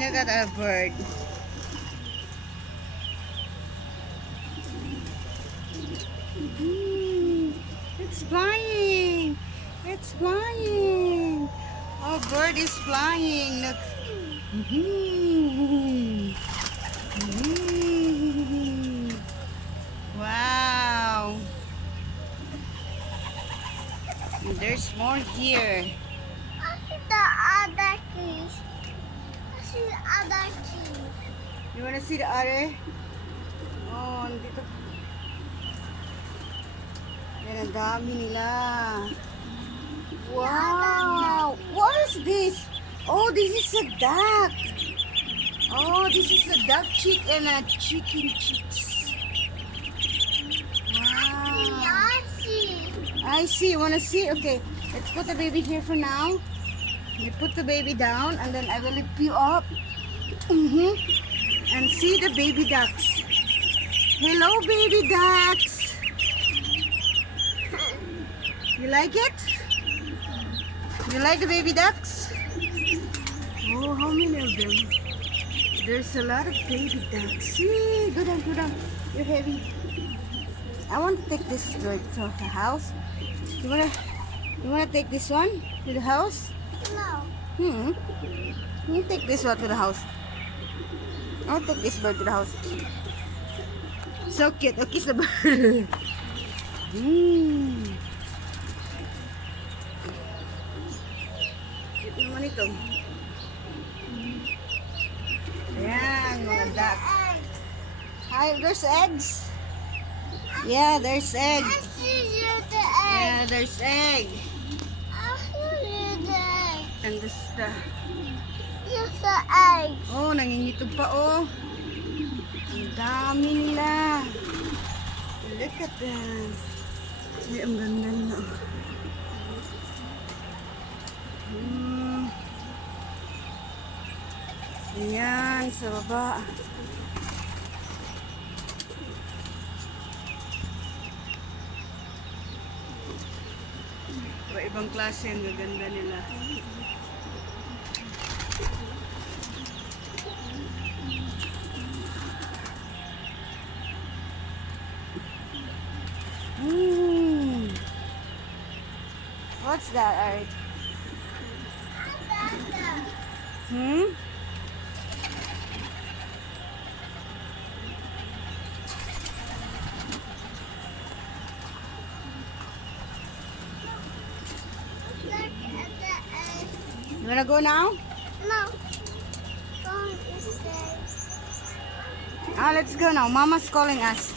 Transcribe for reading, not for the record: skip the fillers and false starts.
Look at our bird. It's flying. It's flying. Our bird is flying. Look. Wow. And there's more here. I see the other keys. I see the other keys. You wanna see the other? Oh, dito. Yan, ang dami nila. Wow! What is this? Oh, this is a duck. Oh, this is a duck chick and a chicken chicks. Wow. I see. I see. You wanna see? Okay, let's put the baby here for now. You put the baby down and then I will lift you up. And see the baby ducks. Hello, baby ducks. You like it? You like the baby ducks? Oh, how many of them? There's a lot of baby ducks. See, go down, go down. You're heavy. I want to take this bird to the house. You wanna take this one to the house? No. You take this one to the house. I'll take this bird to the house. So cute. Oh, kiss the bird. Cute naman ito. Ayan, mga duck. Hi, there's eggs. Yeah, there's egg. I see you the egg. Yeah, there's egg. I see you the egg. And this the... Here's the egg. Oh, nangingitog pa oh. Ang dami nila. Look at that. Ay, ang ganda nila. Ayan, sa baba. Ibang klase ang gaganda nila. What's that, Art? Look at the egg. You wanna go now? No. Don't say. Ah, let's go now. Mama's calling us.